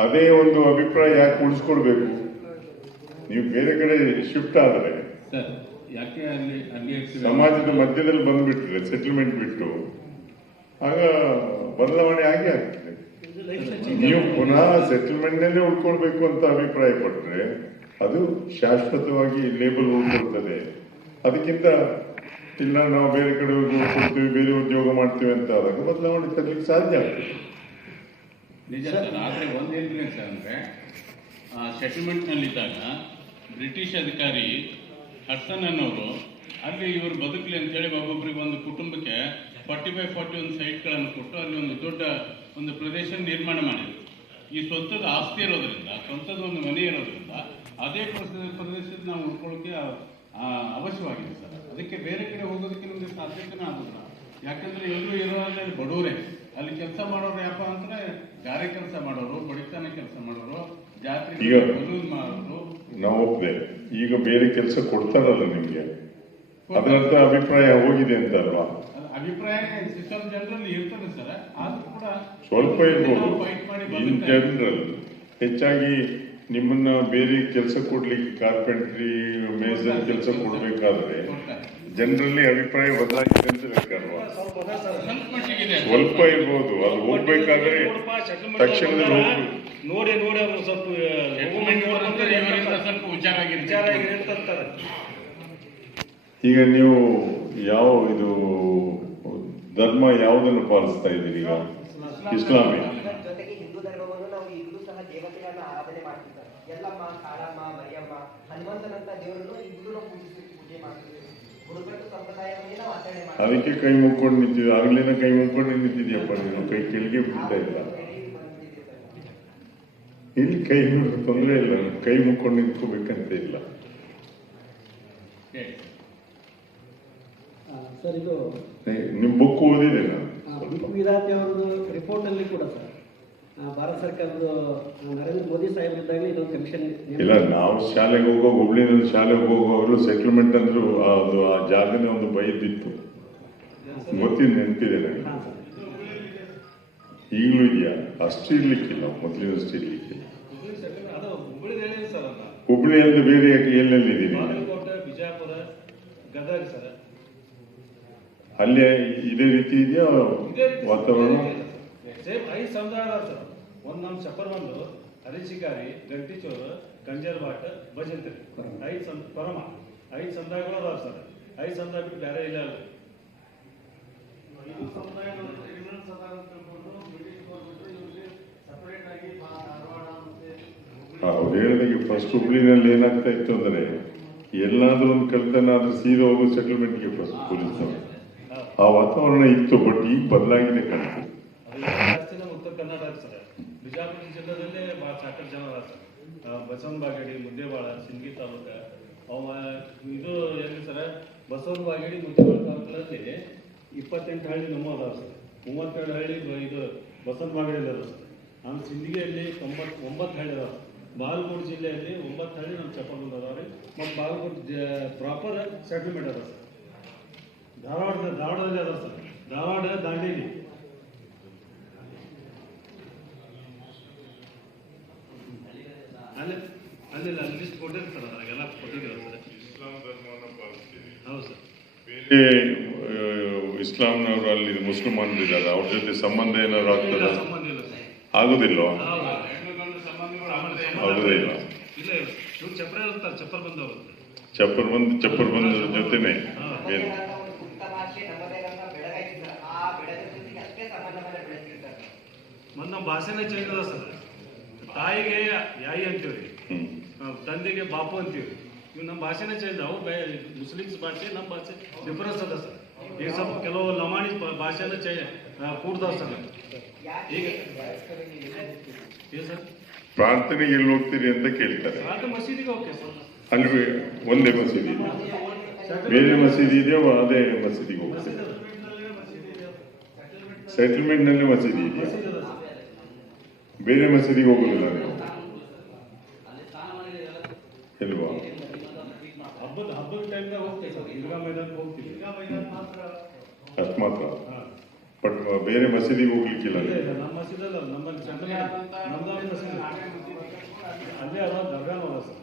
ಅದೇ ಒಂದು ಅಭಿಪ್ರಾಯ ಯಾಕೆ ಉಳಿಸ್ಕೊಡ್ಬೇಕು? ನೀವು ಬೇರೆ ಕಡೆ ಶಿಫ್ಟ್ ಆದರೆ ಸರ್ ಯಾಕೆ ಅಲ್ಲಿ ಸಮಾಜದ ಮಧ್ಯದಲ್ಲಿ ಬಂದ್ಬಿಟ್ರೆ ಸೆಟಲ್ಮೆಂಟ್ ಬಿಟ್ಟು ಆಗ ಬದಲಾವಣೆ ಆಗೇ ಆಗ್ತದೆ. ನೀವು ಪುನಃ ಸೆಟಲ್ಮೆಂಟ್ ನಲ್ಲೇ ಉಳ್ಕೊಳ್ಬೇಕು ಅಂತ ಅಭಿಪ್ರಾಯ ಪಟ್ರೆ ಅದು ಶಾಶ್ವತವಾಗಿ ಲೇಬಲ್ ಉಳ್ಕೊಳ್ತದೆ. ಅದಕ್ಕಿಂತ ಇಲ್ಲ ನಾವು ಬೇರೆ ಕಡೆ ಹೋಗ್ಕೊಡ್ತೀವಿ ಬೇರೆ ಉದ್ಯೋಗ ಮಾಡ್ತೀವಿ ಅಂತ ಆದಾಗ ಬದಲಾವಣೆ ತರಲಿಕ್ಕೆ ಸಾಧ್ಯ ಆಗ್ತದೆ. ನಿಜ ಸರ್. ಆದರೆ ಒಂದೇನ್ರಿ ಸರ್ ಅಂದರೆ ಸೆಟಲ್ಮೆಂಟ್ನಲ್ಲಿದ್ದಾಗ ಬ್ರಿಟಿಷ್ ಅಧಿಕಾರಿ ಹಡ್ಸನ್ ಅನ್ನೋರು ಅಲ್ಲಿ ಇವರು ಬದುಕಲಿ ಅಂತೇಳಿ ಒಬ್ಬೊಬ್ಬರಿಗೆ ಒಂದು ಕುಟುಂಬಕ್ಕೆ 40/41 ಸೈಟ್ಗಳನ್ನು ಕೊಟ್ಟು ಅಲ್ಲಿ ಒಂದು ದೊಡ್ಡ ಒಂದು ಪ್ರದೇಶ ನಿರ್ಮಾಣ ಮಾಡಿದರು. ಈ ಸ್ವಂತದ ಆಸ್ತಿ ಇರೋದ್ರಿಂದ ಸ್ವಂತದ ಒಂದು ಮನೆ ಇರೋದ್ರಿಂದ ಅದೇ ಪ್ರದೇಶದ ನಾವು ಉಳ್ಕೊಳ್ಳೋಕೆ ಅವಶ್ಯವಾಗಿದೆ ಸರ್. ಅದಕ್ಕೆ ಬೇರೆ ಕಡೆ ಹೋಗೋದಕ್ಕೆ ನಮಗೆ ಸಾಧ್ಯತೆನೇ ಆಗೋದಿಲ್ಲ. ಯಾಕಂದ್ರೆ ಎಲ್ಲರೂ ಇರೋದ್ರಲ್ಲಿ ಬಡವರೇ. ಅಲ್ಲಿ ಕೆಲಸ ಮಾಡೋರು ಯಾಪ ಅಂದ್ರೆ ಗಾರೆ ಕೆಲಸ ಮಾಡೋರು, ಬಡಿತನ ಕೆಲಸ ಮಾಡೋರು, ಜಾತ್ರೆ ಬಲೂನ್ ಮಾಡೋರು. ನಾವು ಒಪ್ಪದೆ ಈಗ ಬೇರೆ ಕೆಲಸ ಕೊಡ್ತಾರಲ್ಲ ನಿಮ್ಗೆ, ಅದರಂತ ಅಭಿಪ್ರಾಯ ಹೋಗಿದೆ ಅಂತ ಅಲ್ವಾ? ಅಭಿಪ್ರಾಯ ಸಿಸ್ಟಮ್ ಜನರಲ್ಲಿ ಇರ್ತದೆ ಸರ್. ಆದ್ರೂ ಕೂಡ ಸ್ವಲ್ಪ ಇರ್ಬೋದು. ಇನ್ ಜನರಲ್ ಹೆಚ್ಚಾಗಿ ನಿಮ್ಮನ್ನ ಬೇರೆ ಕೆಲಸ ಕೊಡ್ಲಿಕ್ಕೆ ಕಾರ್ಪೆಂಟ್ರಿ ಮೇಸನ್ ಕೆಲಸ ಕೊಡ್ಬೇಕಾದ್ರೆ ಜನರಲ್ಲಿ ಅಭಿಪ್ರಾಯ ಬದಲಾಗಿದೆ ಅಂತ ಬೇಕಲ್ವಾ? ಸ್ವಲ್ಪ ಇರ್ಬೋದು. ಅದು ಹೋಗ್ಬೇಕಾದ್ರೆ ತಕ್ಷಣದಲ್ಲಿ ಹೋಗ್ಬೇಕು. ನೋಡಿ ಅವರು ಸ್ವಲ್ಪ ಸ್ವಲ್ಪ ಹುಷಾರಾಗಿರ್ತಾರೆ. ಈಗ ನೀವು ಯಾವ ಇದು ಧರ್ಮ ಯಾವುದನ್ನು ಪಾಲಿಸ್ತಾ ಇದ್ದೀರಿ? ಈಗ ಇಸ್ಲಾಮಿ ಜೊತೆಗೆ ಹಿಂದೂ ಧರ್ಮವನ್ನು ನಾವು ಈಗಲೂ ಸಹ ದೇವತೆಗಳನ್ನ ಆರಾಧನೆ ಮಾಡ್ತಿದ್ದಾರೆ. ಎಲ್ಲಮ್ಮ, ಕಾಳಮ್ಮ, ಮರಿಯಮ್ಮ, ಹನುಮಂತನಂತ ದೇವರನ್ನು ಈಗಲೂ ನಾವು ಪೂಜೆ ಮಾಡ್ತೀವಿ. ಬುಡಕಟ್ಟು ಸಂಪ್ರದಾಯವನ್ನೇ ನಾವು ಆಚರಣೆ ಮಾಡ್ತೀವಿ. ಅದಕ್ಕೆ ಕೈ ಮುಕ್ಕೊಂಡು ನಿಂತಿದ್ವಿ. ಆಗ್ಲೇನ ಕೈ ಮುಕ್ಕೊಂಡು ನಿಂತಿದ್ಯಪ್ಪ ನೀನು, ಕೈ ಕೆಳಗೆ ಬಿಡ್ತಾ ಇಲ್ಲ. ಇಲ್ಲಿ ಕೈ ತೊಂದರೆ ಇಲ್ಲ, ಕೈ ಮುಕ್ಕೊಂಡು ನಿಂತ್ಕೋಬೇಕಂತ ಇಲ್ಲ. ಸರ್ ಇದು ನಿಮ್ ಬುಕ್ ಓದಿದೆ ನಾನು. ವಿಧಾತೆ ಅವರದ್ದು ರಿಪೋರ್ಟ್ ಅಲ್ಲಿ ಕೂಡ ಸರ್ ಭಾರತ ಸರ್ಕಾರದ ನರೇಂದ್ರ ಮೋದಿ ಸಾಹೇಬ್ ಇದ್ದಾಗಲೇ ಇದೊಂದು ಕಮಿಷನ್ ಇಲ್ಲ. ನಾವು ಶಾಲೆಗೆ ಹೋಗೋ ಹುಬ್ಳಿನಲ್ಲಿ ಶಾಲೆಗೆ ಹೋಗುವಾಗಲೂ ಸೆಟಲ್ಮೆಂಟ್ ಅಂದ್ರೂ ಅದು ಆ ಜಾಗನೇ ಒಂದು ಬೈದಿತ್ತು. ಗೊತ್ತಿದ್ದು ನೆನಪಿದೆ ನನಗೆ. ಈಗಲೂ ಇದೆಯಾ? ಅಷ್ಟು ಇರ್ಲಿಕ್ಕಿಲ್ಲ, ಮೊದಲಿನಷ್ಟು ಇರ್ಲಿಕ್ಕಿಲ್ಲ. ಹುಬ್ಳಿ ಅಂದ್ರೆ ಬೇರೆ ಎಲ್ಲೆಲ್ಲಿ ಇದೀನಿ? ಬಾಗಲಕೋಟೆ, ಬಿಜಾಪುರ, ಗದಗ ಸರ್. ಅಲ್ಲೇ ಇದೇ ರೀತಿ ಇದೆಯಾ ವಾತಾವರಣ? ಸೇಮ್ 5 ಸಮುದಾಯ ಸರ್. ಒಂದು ನಮ್ಮ ಚಪ್ಪರ್ ಬಂದು ಅರಿಶಿಕಾರಿ, ಗಂಟಿಚೋರು, ಕಂಜರ್ಬಾಟ್, ಭಜಂತ್ರಿ 5 ಪರಮ 5 ಸಮುದಾಯಗಳು ಅದಾವ ಸರ್. 5 ಸಮುದಾಯ ಬಿಟ್ಟು ಬೇರೆ ಇಲ್ಲ ಅಲ್ಲ. 5 ಸಮುದಾಯಗಳು ಇನ್ನೊಂದು ಸದಾರ ತಿಳ್ಕೊಂಡು ಬ್ರಿಟಿಷ್ ಗೌರ್ಮೆಂಟ್ ಇವ್ರಿಗೆ ಸಪರೇಟ್ ಆಗಿ ಧಾರವಾಡ ಮತ್ತೆ ಅವ್ರು ಹೇಳಿದಾಗೆ ಫಸ್ಟ್ ಹುಬ್ಳಿನಲ್ಲಿ ಏನಾಗ್ತಾ ಇತ್ತು ಅಂದ್ರೆ ಎಲ್ಲಾದ್ರೂ ಒಂದು ಕಲ್ತನ ಆದ್ರೆ ಸೀದಾ ಹೋಗೋ ಸೆಟಲ್ಮೆಂಟ್ಗೆ ಫಸ್ಟ್ ಪೊಲೀಸ್ ಆ ವಾತಾವರಣ ಇತ್ತು. ಬಟ್ ಈಗ ಬದಲಾಗಿದೆ ಕಾಣ್ತದೆ. ಜಾಸ್ತಿ ನಮ್ಮ ಉತ್ತರ ಕರ್ನಾಟಕ ಸರ್. ಬಿಜಾಪುರ ಜಿಲ್ಲೆದಲ್ಲೇ ಭಾಳ ಸಾಕಷ್ಟು ಜನ ಅದಾರ ಸರ್. ಬಸವನ ಬಾಗೇಡಿ, ಮುದ್ದೇಬಾಳ, ಸಿಂದಗಿ ತಾಲೂಕ ಇದು ಎಲ್ಲಿ ಸರ್? ಬಸವನ ಬಾಗೇಡಿ, ಮುದ್ದೇಬಾಳ ತಾಲೂಕಲ್ಲಿ 28 ಹಳ್ಳಿ ನಮ್ಮ ಅದಾವ ಸರ್. 32 ಹಳ್ಳಿ ಇದು ಬಸವನ ಬಾಗೇಡಿ ಅದಾವ ಸರ್. ನಮ್ಮ ಸಿಂದಗಿಯಲ್ಲಿ 9 ಹಳ್ಳಿ ಅದಾವ. ಬಾಗಲಕೋಟೆ ಜಿಲ್ಲೆಯಲ್ಲಿ 9 ಹಳ್ಳಿ ನಮ್ಮ ಚಪ್ಪಲ್ ಅದಾವ ರೀ. ಮತ್ತು ಬಾಗಲಕೋಟೆ ಪ್ರಾಪರ್ ಸೆಟಲ್ಮೆಂಟ್ ಅದಾವ ಸರ್. ಧಾರವಾಡದಲ್ಲಿ ಅದಾವ ಸರ್. ಧಾರವಾಡ, ದಾಂಡೇಲಿ ಅಲ್ಲಿ ಲಿಸ್ಟ್ ಕೊಟ್ಟಿರ್ತಾರೆ. ಅದ್ರಾಗೆಲ್ಲ ಕೊಟ್ಟಿದ್ದೀರ ಸರ್. ಹೌದು ಸರ್. ಬೇರೆ ಇಸ್ಲಾಂನವರು ಅಲ್ಲಿ ಮುಸ್ಲಿಮಾನರಿದ್ದಾರೆ, ಅವ್ರ ಜೊತೆ ಸಂಬಂಧ ಏನಾದ್ರು ಆಗ್ತದ? ಸಂಬಂಧ ಇಲ್ಲ ಸರ್. ಆಗುದಿಲ್ವಾ? ಆಗುದೇ ಇಲ್ಲ. ಇಲ್ಲ ಇವ್ರು ಚಪ್ಪರ ಇರ್ತಾರೆ. ಚಪ್ಪರ್ ಬಂದವರು ಚಪ್ಪರ್ ಬಂದ ಜೊತೆನೆ ಏನು ಉತ್ತರ ಭಾಷೆ ನಮ್ಮದೇ ಬೆಳಗಾಯಿ ಸರ್. ಆ ಬೆಳಗ ಜೊತೆಗೆ ಅಷ್ಟೇ ಸಂಬಂಧವನ್ನು ಬೆಳೆಸಿರ್ತಾರೆ. ಮತ್ತು ನಮ್ಮ ಭಾಷೆನೇ ಚೇಂಜ್ ಅದ ಸರ್. ತಾಯಿಗೆ ಯಾಯಿ ಅಂತೀವ್ರಿ, ತಂದೆಗೆ ಬಾಪು ಅಂತೀವಿ. ಇವು ನಮ್ಮ ಭಾಷೆನೇ ಚೇಂಜ್. ಅವು ಮುಸ್ಲಿಮ್ಸ್ ಭಾಷೆ, ನಮ್ಮ ಭಾಷೆ ಡಿಫರೆನ್ಸ್ ಅದ ಸರ್. ಈಗ ಸ್ವಲ್ಪ ಕೆಲವು ಲಮಾಣಿ ಭಾಷೆನ ಕೂಡ್ದಾವ ಸರ್. ಈಗ ಸರ್ ಪ್ರಾರ್ಥನೆಗೆ ಎಲ್ಲಿ ಹೋಗ್ತೀರಿ ಅಂತ ಕೇಳ್ತಾರೆ. ಮಸೀದಿಗೆ ಓಕೆ ಸರ್. ಅಲ್ಲಿ ಒಂದೇ ಮಸೀದಿ ಇದೆ, ಬೇರೆ ಮಸೀದಿ ಇದೆಯೋ ಅದೇ ಮಸೀದಿಗೆ ಹೋಗ್ತೀರಿ? ಸೆಟಲ್ಮೆಂಟ್ ನಲ್ಲಿ ಮಸೀದಿ ಇದೆಯಾ? ಬೇರೆ ಮಸೀದಿಗೆ ಹೋಗುದಿಲ್ಲ ನೀವು? ಇಲ್ವಾ? ಹಬ್ಬದ ಟೈಮ್ದಾಗ ಹೋಗ್ತೇವೆ ಸರ್. ಈದ್ಗಾ ಮೈದಾನಕ್ಕೆ ಹೋಗ್ತೀವಿ. ಅಷ್ಟು ಮಾತ್ರ. ಹಾಂ, ಬಟ್ ಬೇರೆ ಮಸೀದಿಗೆ ಹೋಗ್ಲಿಕ್ಕಿಲ್ಲ. ಇಲ್ಲ ಇಲ್ಲ, ನಮ್ಮ ಮಸೀದಲ್ಲ, ನಮ್ಮಲ್ಲಿ ನಮ್ದಾದ ಮಸೀದಿ ಅಲ್ಲೇ ಅದ ದರ್ಗಾನ ಅದ ಸರ್.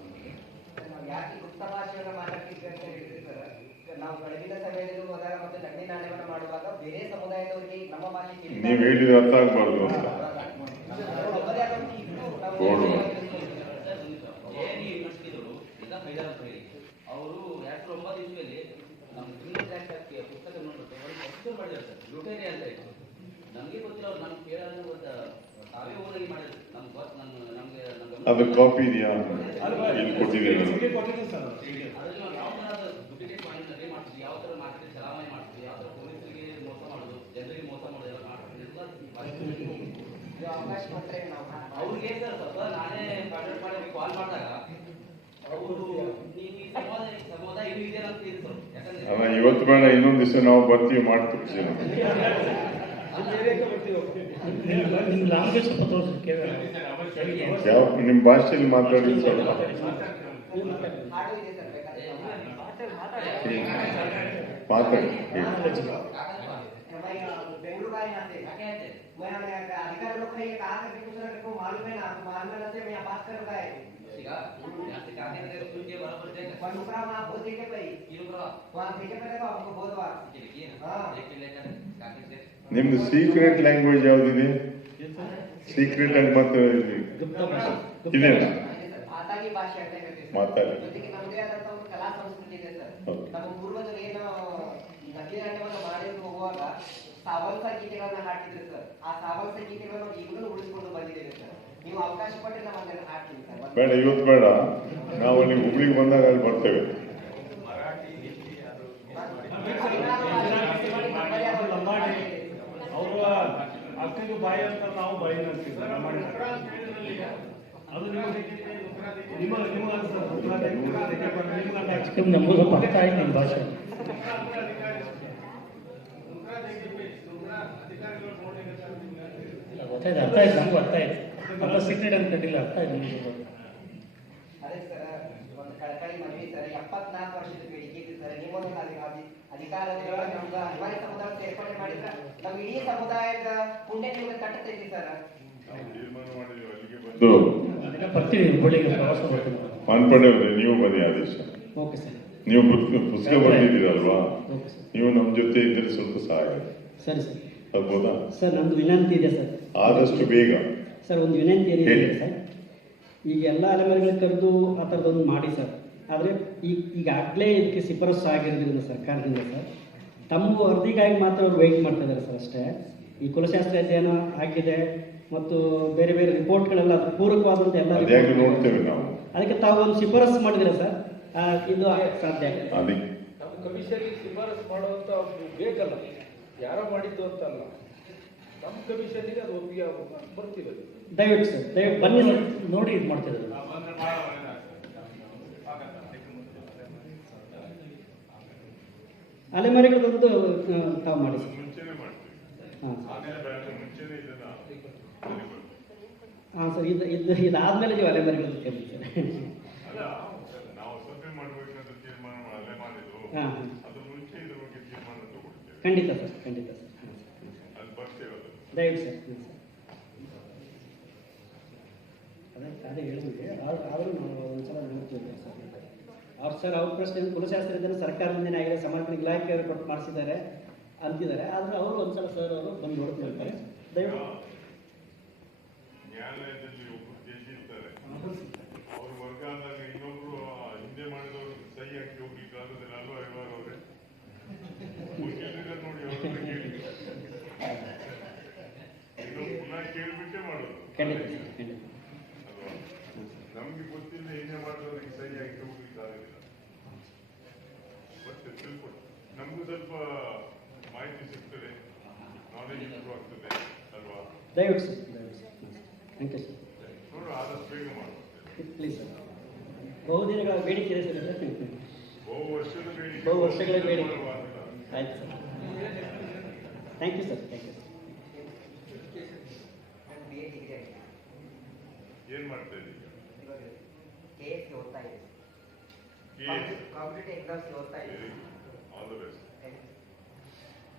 ಯಾಕೆ ಗುಪ್ತ ಭಾಷೆಯನ್ನು ಮಾತಾಡ್ತಿದ್ವಿ ಅಂತ ಹೇಳಿದ್ರೆ ಸರ್, ನಾವು ಬೆಳಗಿನ ಸಮಯದಲ್ಲಿ ಹೋದಾಗ ಮತ್ತು ದಂಡಿ ನಾಣ್ಯವನ್ನು ಮಾಡುವಾಗ ಬೇರೆ ಸಮುದಾಯದವರಿಗೆ ನಮ್ಮ ಭಾಷೆ ನೀವು ಹೇಳಿದ್ರೆ ಅರ್ಥ ಆಗ್ಬಾರ್ದು ಅಂತ. ನಮ್ಮದೇ ಆದಂಥ ಇದ್ದು ನಾವು ಹೌದು. ANU ಯೂನಿವರ್ಸಿಟಿಗಳು ಈಗ ಹೈದರ್ ಅಂತ ಹೇಳಿ ಅವರು 2009 ಇಸ್ವಿಯಲ್ಲಿ ನಮ್ಮ ಕ್ರಿಮಿನಲ್ ಆಕ್ಟ್ ಪುಸ್ತಕ ನೋಡ್ಬಿಟ್ಟು ಒಂದು ಪ್ರೊಸೀಜರ್ ಮಾಡಿದ್ದಾರೆ ಸರ್, ಲುಟೇರಿ ಅಂತ ಹೇಳಿ. ನಮಗೆ ಗೊತ್ತಿಲ್ಲ, ಅವ್ರು ನಮ್ಗೆ ಕೇಳೋದು ಗೊತ್ತ, ತಾವೇ ಓನಾಗಿ ಮಾಡಿದ್ರು. ನಮ್ಗೆ ಗೊತ್ತು, ನಮಗೆ ಅದು ಕಾಪಿ ಇದೆಯಾ ಇಲ್ಲಿ ಕೊಟ್ಟಿದ್ದೀರಾ? ಕೊಟ್ಟಿದ್ದೀನಿ ಸರ್. ಅದ್ರಲ್ಲಿ ನಾವು ಯಾವ ಥರ ಡುಪ್ಲಿಕೇಟ್ ಕಾಯಿನ್ ರೆಡಿ ಮಾಡ್ತೀವಿ, ಯಾವ ಥರ ಮಾರ್ಕೆಟ್ ಚಲಾವಣೆ ಮಾಡ್ತೀವಿ, ಯಾವ ಥರ ಪೊಲೀಸರಿಗೆ ಮೋಸ ಮಾಡೋದು, ಜನರಿಗೆ ಮೋಸ ಮಾಡೋದು ಎಲ್ಲ ಮಾಡ್ತೀವಿ ಇದು ಅವಕಾಶ ಕೊಟ್ಟರೆ ನಾವು ಅವ್ರಿಗೆ ಸರ್ ಸ್ವಲ್ಪ ನಾನೇ ಕಾಂಟ್ಯಾಕ್ಟ್ ಮಾಡಿ ಕಾಲ್ ಮಾಡಿದಾಗ ಅವರು ನೀವು ಈ ಸಮುದಾಯ ಇನ್ನೂ ಇದೆಯಲ್ಲ ಅಂತ ಇದೆ ಸರ್. ಯಾಕಂದ್ರೆ ಅಲ್ಲ, ಇವತ್ತು ಬೇಡ, ಇನ್ನೊಂದು ದಿವಸ ನಾವು ಬರ್ತೀವಿ, ಮಾಡ್ತೀವಿ. ನಿಮ್ಮ ಲ್ಯಾಂಗ್ವೇಜ್ ಸ್ವಲ್ಪ ತೋರಿಸಿ ಕೇಳಿ. ಯಾವ ನಿಮ್ಮ ಭಾಷೆಯಲ್ಲಿ ಮಾತಾಡಿ ಸರ್. ಹಾಡು ಇದೆ ಸರ್, ಬೇಕಾದ್ರೆ ಮಾತಾಡಿ. बेंगलुरु का यहाँ से मैं अधिकारी लोग ने कहा था कि दूसरा को मालूम है ना, मालूम है मैं पास कर रहा है ಈಗ यहाँ से काफी देर सुन के बराबर देगा पर नुकरा में आप बोल देंगे भाई किलो करो वहाँ भेजे पड़ेगा आपको बहुत बार देखिए हाँ। देख के लेकर काफी देर ನಿಮ್ದು ಸೀಕ್ರೆಟ್ ಲ್ಯಾಂಗ್ವೇಜ್ ಯಾವ್ದಿದೆ? ಸೀಕ್ರೆಟ್ ಆಗಿ ಮಾತಾಡಿದ್ರಿ ಇದೆಯಾ? ಮಾತಾಗಿ ಭಾಷೆ ಅಂತ ಹೇಳ್ತೀವಿ ಮಾತಾಡಿ. ಜೊತೆಗೆ ನಮ್ಮದೇ ಆದಂತ ಒಂದು ಕಲಾ ಸಂಸ್ಕೃತಿ ಇದೆ ಸರ್. ಹೌದು. ನಮ್ಮ ಪೂರ್ವಜರು ಏನು ನಕಲಿ ನಾಟ್ಯವನ್ನು ಮಾಡಿ ಹೋಗುವಾಗ ಸಾವಲ್ಸ ಗೀತೆಗಳನ್ನ ಹಾಡ್ತಿದ್ರು ಸರ್. ಆ ಸಾವಲ್ಸ ಗೀತೆಗಳನ್ನು ಈಗಲೂ ಉಳಿಸ್ಕೊಂಡು ಬಂದಿದ್ದೇವೆ ಸರ್. ನೀವು ಅವಕಾಶ ಕೊಟ್ಟರೆ ನಾವು ಅದನ್ನು ಹಾಡ್ತೀವಿ ಸರ್. ಬೇಡ, ಇವತ್ತು ಬೇಡ, ನಾವು ಅಲ್ಲಿ ಹುಬ್ಳಿಗೆ ಬಂದಾಗ ಅಲ್ಲಿ ಬರ್ತೇವೆ. ಅವರು ಅಕ್ಕಗೆ ಬಾಯಿ ಅಂತ ನಾವು ಬಾಯಿ ಅಂತೀವಿ. ಅದು ನಿಮಗೆ ಆಕ್ಚುಲಿ ನಮಗೂ ಸ್ವಲ್ಪ ಅರ್ಥ ಆಯ್ತು ನಿಮ್ಮ ಭಾಷೆ. ಗೊತ್ತಾಯ್ತು, ಅರ್ಥ ಆಯ್ತು, ನಮಗೂ ಅರ್ಥ ಆಯ್ತು. ನಮ್ಮ ಸೀಕ್ರೆಟ್ ಅಂತ ಕಂಡಿಲ್ಲ, ಅರ್ಥ ಆಯ್ತು ನಮಗೂ. ಅದೇ ಸರ್, ಒಂದು ಕಳಕಳಿ ಮನವಿ ಸರ್. 74 ವರ್ಷದ ಬೇಡಿಕೆ ಇದೆ ಸರ್. ನಿಮ್ಮೊಂದು ಅಧಿಕಾರದಲ್ಲಿ ನಮ್ಗೆ ಅನಿವಾರ್ಯ ಸಮುದಾಯ ಸೇರ್ಪಡೆ ಮಾಡಿದ್ರೆ ನಾವು ಇಡೀ ಸಮುದಾಯದ ಪುಣ್ಯ ನಿಮ್ಗೆ ತಟ್ಟುತ್ತೈತಿ ಸರ್. ತೀರ್ಮಾನ ಮಾಡಿದ್ದೀವಿ, ಅಲ್ಲಿಗೆ ಬಂದು ಅದನ್ನ ಬರ್ತೀವಿ, ಹುಬ್ಬಳ್ಳಿಗೆ ಪ್ರವಾಸ ಬರ್ತೀವಿ. ಮಾನ್ಪಡೆ ಅವರೇ, ನೀವು ಬನ್ನಿ ಆದೇಶ. Okay sir. ನೀವು ಪುಸ್ತಕ ಬರ್ತಿದ್ದೀರಲ್ವಾ, ಓಕೆ ಸರ್. ನೀವು ನಮ್ಮ ಜೊತೆ ಇದ್ದರೆ ಸ್ವಲ್ಪ ಸಹಾಯ ಸರಿ ಸರ್. ಆಗ್ಬೋದಾ? ಸರ್ ನಮ್ದು ವಿನಂತಿ ಇದೆ ಸರ್. ಆದಷ್ಟು ಬೇಗ ಸರ್ ಒಂದು ವಿನಂತಿ ಏನಿದೆ ಹೇಳಿ. ಸರ್, ಈಗ ಎಲ್ಲ ಅಲೆಮಾರಿಗಳಿಗೆ ಕರೆದು ಆ ಥರದೊಂದು ಮಾಡಿ ಸರ್. ಆದರೆ ಈಗಾಗಲೇ ಇದಕ್ಕೆ ಶಿಫಾರಸು ಆಗಿರೋದ್ರಿಂದ ಸರ್ಕಾರದಿಂದ ಸರ್, ತಮ್ಮ ವರದಿಗಾಗಿ ಮಾತ್ರ ಅವ್ರು ವೆಯ್ಟ್ ಮಾಡ್ತಾ ಇದ್ದಾರೆ ಸರ್ ಅಷ್ಟೇ. ಈ ಕುಲಶಾಸ್ತ್ರ ಅಧ್ಯಯನ ಆಗಿದೆ ಮತ್ತು ಬೇರೆ ಬೇರೆ ರಿಪೋರ್ಟ್ಗಳೆಲ್ಲ ಅದು ಪೂರಕವಾದಂಥ ಎಲ್ಲ ಅದ್ಯಾಕೆ ನೋಡ್ತೇವೆ ನಾವು. ಅದಕ್ಕೆ ತಾವು ಒಂದು ಶಿಫಾರಸು ಮಾಡಿದ್ರೆ ಸರ್, ಇದು ಸಾಧ್ಯ. ಅದಕ್ಕೆ ನಮ್ಮ ಕಮಿಷನ್ಗೆ ಶಿಫಾರಸು ಮಾಡುವಂತ ಬೇಕಲ್ಲ, ಯಾರೋ ಮಾಡಿದ್ದು ಅಂತಲ್ಲ, ನಮ್ಮ ಕಮಿಷನ್ಗೆ ಅದು ಒಪ್ಪಿಗೆ ಬರ್ತೀವಿ. ದಯವಿಟ್ಟು ಸರ್, ದಯವಿಟ್ಟು ಬನ್ನಿ ಸರ್. ನೋಡಿ ಇದು ಮಾಡ್ತಿದ್ದಾರೆ. ಅಲೆಮಾರಿಗಳದೊಂದು ತಾವು ಮಾಡಿ ಸರ್. ಮುಂಚೆನೆ ಮಾಡ್ತೀವಿ. ಹಾಂ ಮುಂಚೆನೆ ಇದನ್ನ ಹಾಂ ಸರ್, ಇದಾದ್ಮೇಲೆ ನೀವು ಅಲೆಮಾರಿಗಳದ್ದು ಕರೀರಿ ಸರ್. ಅಲ್ಲ, ನಾವು ಸಭೆ ಮಾಡಬೇಕಂತ ತೀರ್ಮಾನ ಅಲ್ಲೇ ಮಾಡಿದ್ದು. ಹಾಂ ಅದು ಮುಂಚೆ ಇದ್ರ ಬಗ್ಗೆ ತೀರ್ಮಾನ ತಗೊಳ್ತೇವೆ. ಖಂಡಿತ ಸರ್, ಖಂಡಿತ ಸರ್. ಹಾಂ ಸರ್, ಅಲ್ಲಿ ಬರ್ತೇವೆ. ಅದು ದಯವಿಟ್ಟು ಸರ್. ಹ್ಞೂ ಸರ್, ಅದೇ ಹೇಳಿದ್ವಿ. ಆದರೂ ನಾವು ಒಂದ್ಸಲ ನೋಡ್ತೀವಿ ಸರ್. ಅವ್ರ ಪ್ರಶ್ನೆ ಕುಲಶಾಸ್ತ್ರದಿಂದ ಸರ್ಕಾರದಿಂದ ಆಗಿದೆ, ಸಮರ್ಪಣೆ ಇಲಾಖೆಯವರು ಕೊಟ್ಟು ಮಾಡಿಸಿದ್ದಾರೆ ಅಂತಿದ್ದಾರೆ. ಆದರೆ ಅವರು ಒಂದ್ಸಲ ಸರ್ ಅವರು ಬಂದು ನೋಡ್ತಿರ್ತಾರೆ. ದಯವಿಟ್ಟು ನ್ಯಾಯಾಲಯದಲ್ಲಿ ಒಬ್ಬರು ಕೇಸ್ ಇರ್ತಾರೆ, ಅವ್ರ ವರ್ಗಾದಾಗ ಇನ್ನೊಬ್ರು ಹಿಂದೆ ಮಾಡಿದವರು ಸಹಿ ಹಾಕಿ ಹೋಗ್ಲಿಕ್ಕೆ ಆಗೋದಿಲ್ಲ ಅಲ್ವಾ? ಇವಾಗ ಅವರೇ ನೋಡಿ ಅವ್ರನ್ನ ಕೇಳಿ ಇನ್ನೊಂದು ಪುನಃ ಕೇಳಿಬಿಟ್ಟೆ ಮಾಡೋದು. ಖಂಡಿತ ಸರ್, ಖಂಡಿತ. ಅಲ್ವಾ? ನಮ್ಗೆ ಗೊತ್ತಿಲ್ಲ ಹಿಂದೆ ಮಾಡಿದವ್ರಿಗೆ ಸಹಿ ಹಾಕಿ ಹೋಗ್ಲಿಕ್ಕೆ ಆಗೋದಿಲ್ಲ. ಮತ್ತೆ ತಿಳ್ಕೊಂಡು ನಮಗೂ ಸ್ವಲ್ಪ ಮಾಹಿತಿ ಸಿಗ್ತದೆ, ನಾಲೆಜ್ ಇಂಪ್ರೂವ್ ಆಗ್ತದೆ ಅಲ್ವಾ? ದಯವಿಟ್ಟು ಸರ್, ದಯವಿಟ್ಟು ಸರ್. Thank you sir. ನೋಡು, ಆದಷ್ಟು ಬೇಗ ಮಾಡ್ತೇವೆ. Please sir. ಬಹುದಿನಗಳ ಬೇಡಿಕೆ ಇದೆ ಸರ್. ಬಹು ವರ್ಷಗಳ ಬೇಡಿಕೆ. ಆಯ್ತು sir. Thank you sir, thank you sir. BA degree ಆಗಿದೆ. ಏನ್ ಮಾಡ್ತಾ ಇದ್ದೀಗ? KS ಗೆ ಓದ್ತಾ ಇದೆ. KS? ಕಾಂಪಿಟೇಟಿವ್ ಎಕ್ಸಾಮ್ಸ್ ಓದ್ತಾ ಇದೆ. All the best.